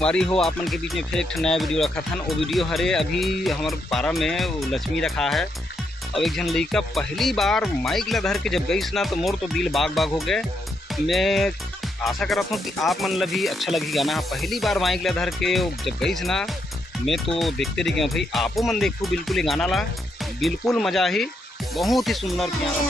वारी हो आप मन के बीच में फिर एक नया वीडियो रखा था। वो वीडियो हरे अभी हमारे पारा में वो लक्ष्मी रखा है। अब एक जन लड़का पहली बार माइक ला धर के जब गई ना तो मोर तो दिल बाग बाग हो गए। मैं आशा कर रहा हूँ कि आप मन ला भी अच्छा लगी गाना। पहली बार माइक ला धर के जब गई ना मैं तो देखते रह गया भाई। आपो मन देखो बिल्कुल ये गाना ला, बिल्कुल मजा ही, बहुत ही सुंदर प्यारा।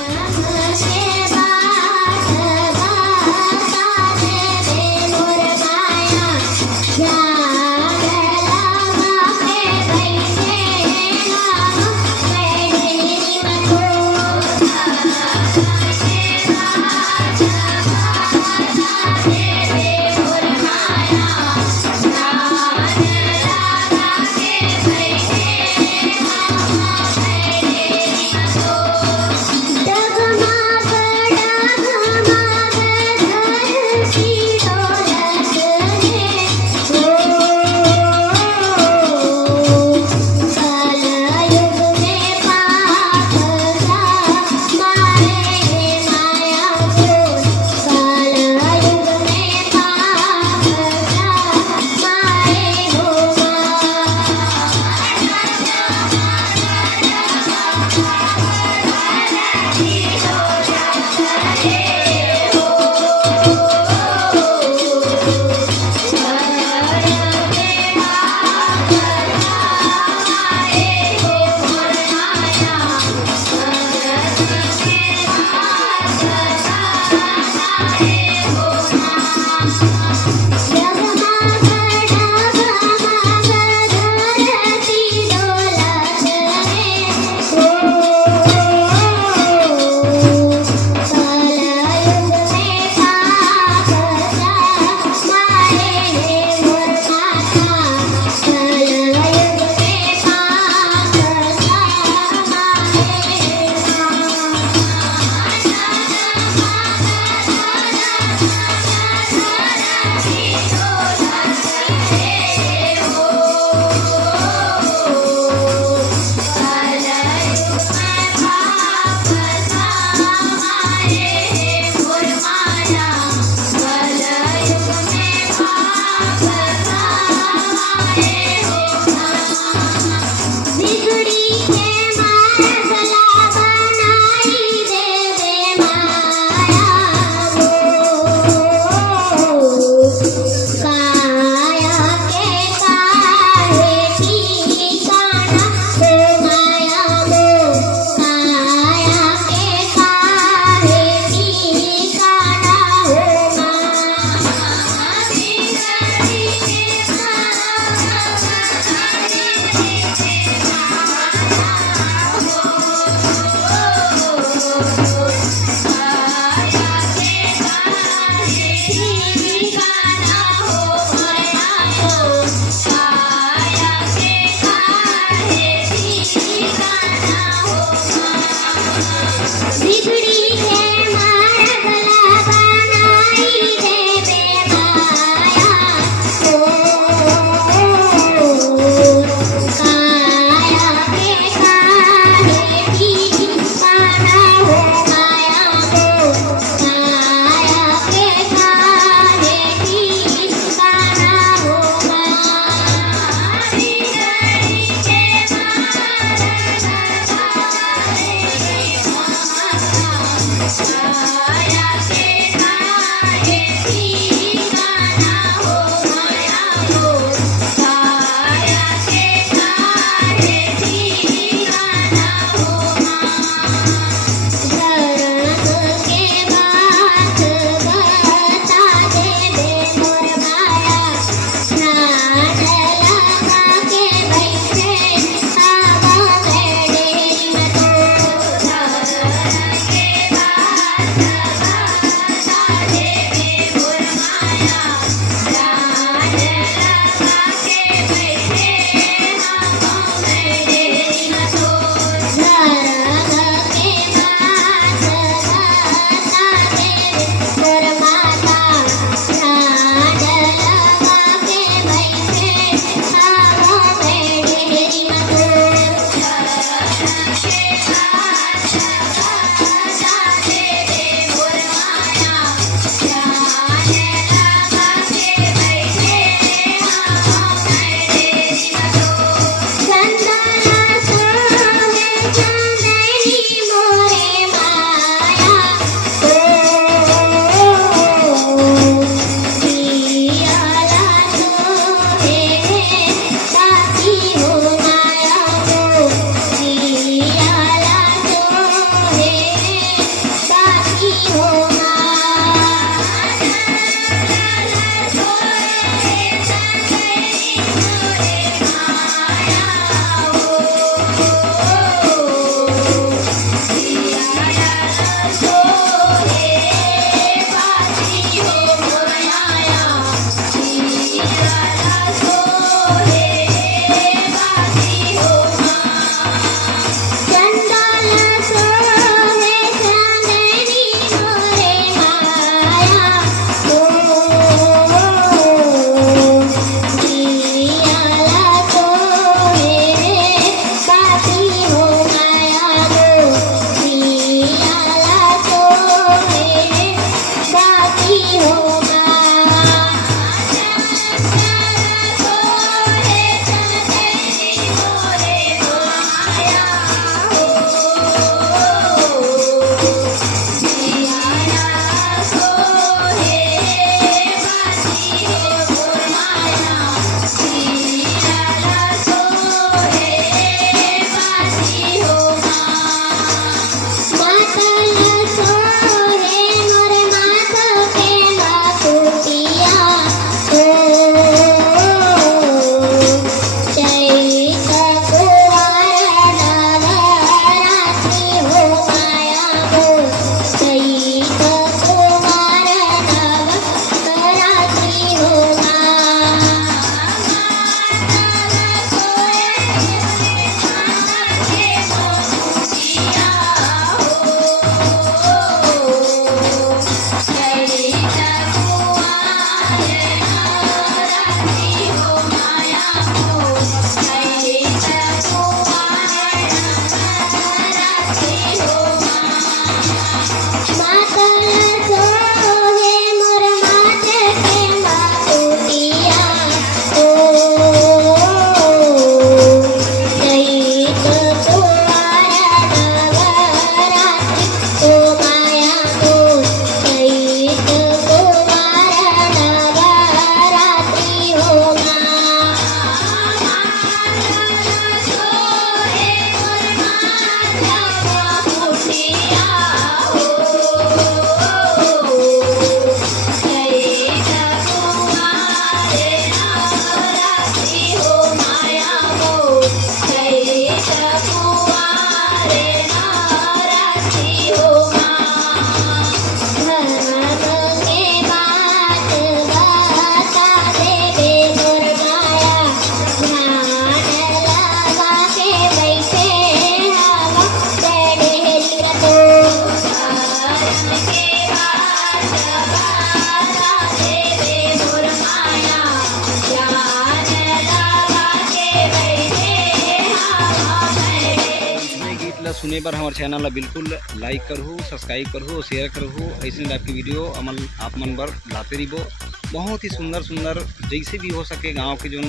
सुने बर हमारे चैनल ला बिल्कुल लाइक करहु, सब्सक्राइब करहु, शेयर करहु। ऐसे टाइप की वीडियो आप मन बर लाते रहिबो। बहुत ही सुंदर सुंदर जैसे भी हो सके गांव के जो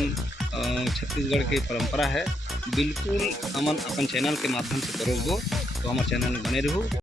छत्तीसगढ़ के परंपरा है बिल्कुल हमन अपन चैनल के माध्यम से करोगे तो हमारे चैनल में बने रहू।